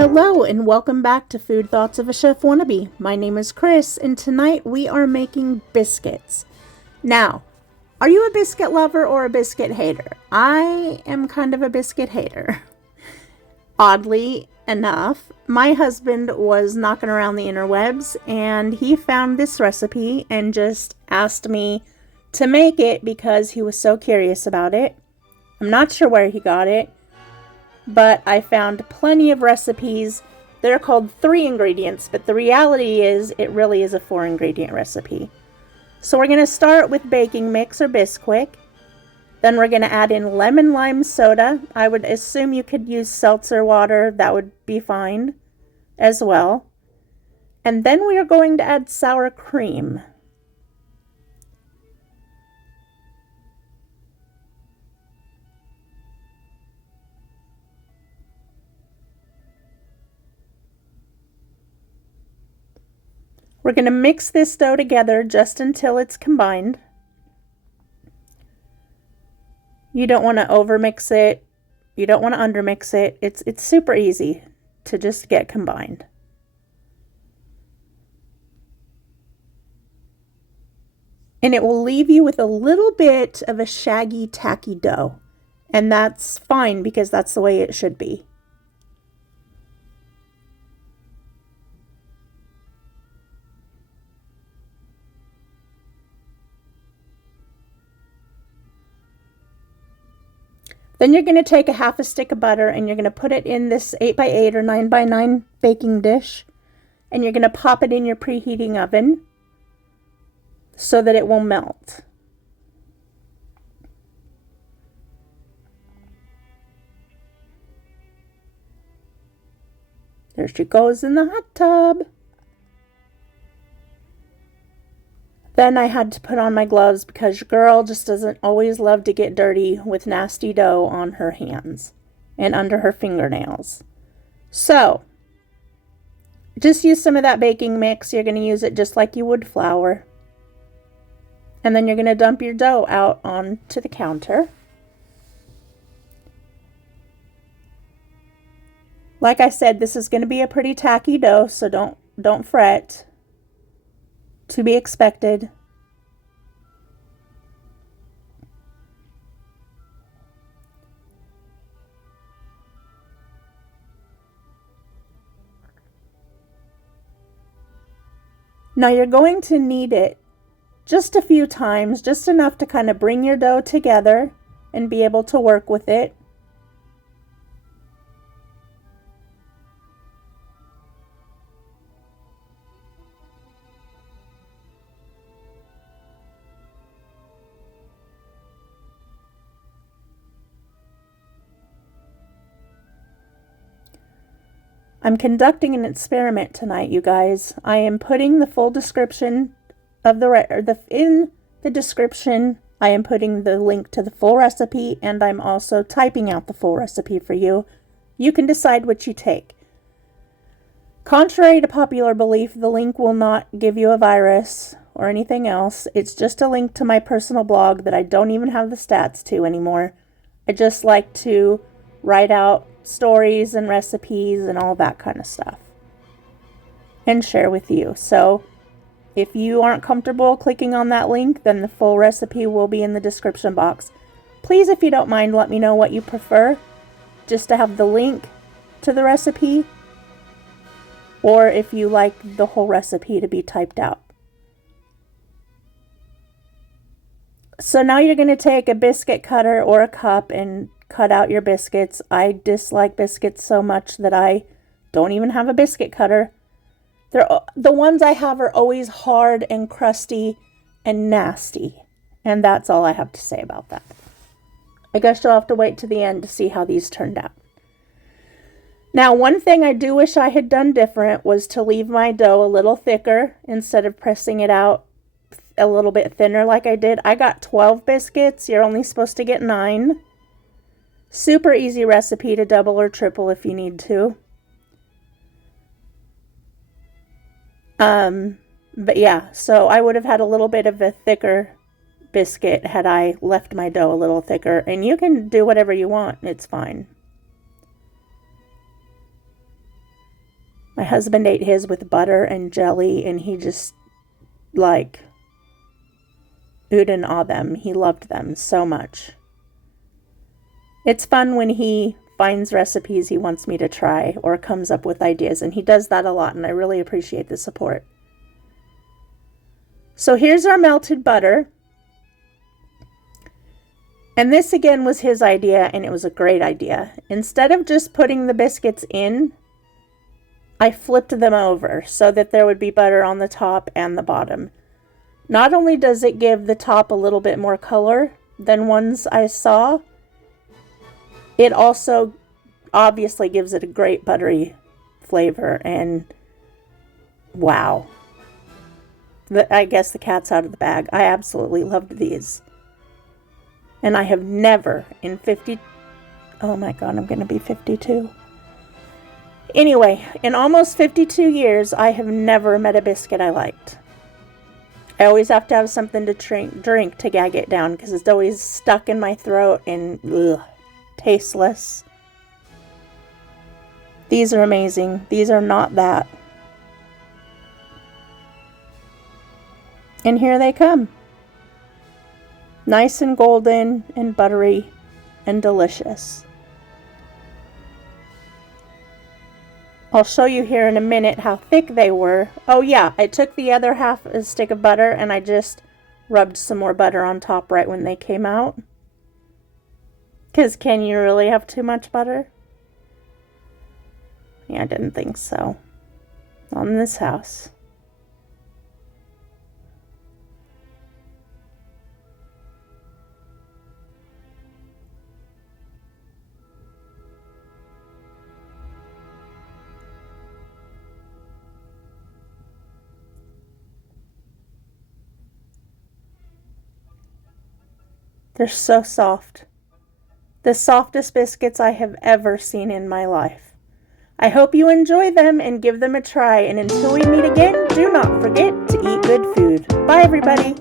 Hello and welcome back to Food Thoughts of a Chef Wannabe. My name is Chris and tonight we are making biscuits. Now, are you a biscuit lover or a biscuit hater? I am kind of a biscuit hater. Oddly enough, my husband was knocking around the interwebs and he found this recipe and just asked me to make it because he was so curious about it. I'm not sure where he got it, but I found plenty of recipes. They're called 3 ingredients, but the reality is it really is a 4 ingredient recipe. So we're going to start with baking mix or Bisquick. Then we're going to add in lemon lime soda. I would assume you could use seltzer water. That would be fine as well. And then we are going to add sour cream. We're going to mix this dough together just until it's combined. You don't want to overmix it. You don't want to undermix it. It's super easy to just get combined. And it will leave you with a little bit of a shaggy, tacky dough. And that's fine because that's the way it should be. Then you're going to take a half a stick of butter and you're going to put it in this 8x8 or 9x9 baking dish. And you're going to pop it in your preheating oven so that it will melt. There she goes in the hot tub. Then I had to put on my gloves because your girl just doesn't always love to get dirty with nasty dough on her hands and under her fingernails. So, just use some of that baking mix. You're going to use it just like you would flour. And then you're going to dump your dough out onto the counter. Like I said, this is going to be a pretty tacky dough, so don't fret. To be expected. Now you're going to knead it just a few times, just enough to kind of bring your dough together and be able to work with it. I'm conducting an experiment tonight, you guys. I am putting the full description of in the description. I am putting the link to the full recipe, and I'm also typing out the full recipe for you. You can decide which you take. Contrary to popular belief, the link will not give you a virus or anything else. It's just a link to my personal blog that I don't even have the stats to anymore. I just like to write out stories and recipes and all that kind of stuff and share with you. So if you aren't comfortable clicking on that link, then the full recipe will be in the description box. Please, if you don't mind, let me know what you prefer, just to have the link to the recipe, or if you like the whole recipe to be typed out. So now you're going to take a biscuit cutter or a cup and cut out your biscuits. I dislike biscuits so much that I don't even have a biscuit cutter. The ones I have are always hard and crusty and nasty. And that's all I have to say about that. I guess you'll have to wait to the end to see how these turned out. Now, one thing I do wish I had done different was to leave my dough a little thicker instead of pressing it out a little bit thinner like I did. I got 12 biscuits. You're only supposed to get 9. Super easy recipe to double or triple if you need to. But yeah, so I would have had a little bit of a thicker biscuit had I left my dough a little thicker. And you can do whatever you want. It's fine. My husband ate his with butter and jelly, and he just, like, oohed and awed them. He loved them so much. It's fun when he finds recipes he wants me to try or comes up with ideas, and he does that a lot, and I really appreciate the support. So here's our melted butter. And this again was his idea, and it was a great idea. Instead of just putting the biscuits in, I flipped them over so that there would be butter on the top and the bottom. Not only does it give the top a little bit more color than ones I saw, it also obviously gives it a great buttery flavor, and wow. I guess the cat's out of the bag. I absolutely loved these. And I have never in 50... Oh my God, I'm going to be 52. Anyway, in almost 52 years, I have never met a biscuit I liked. I always have to have something to drink to gag it down because it's always stuck in my throat and tasteless. These are amazing. These are not that. And here they come. Nice and golden and buttery and delicious. I'll show you here in a minute how thick they were. Oh yeah, I took the other half of a stick of butter and I just rubbed some more butter on top right when they came out. Because can you really have too much butter? Yeah, I didn't think so. Not in this house. They're so soft. The softest biscuits I have ever seen in my life. I hope you enjoy them and give them a try. And until we meet again, do not forget to eat good food. Bye, everybody.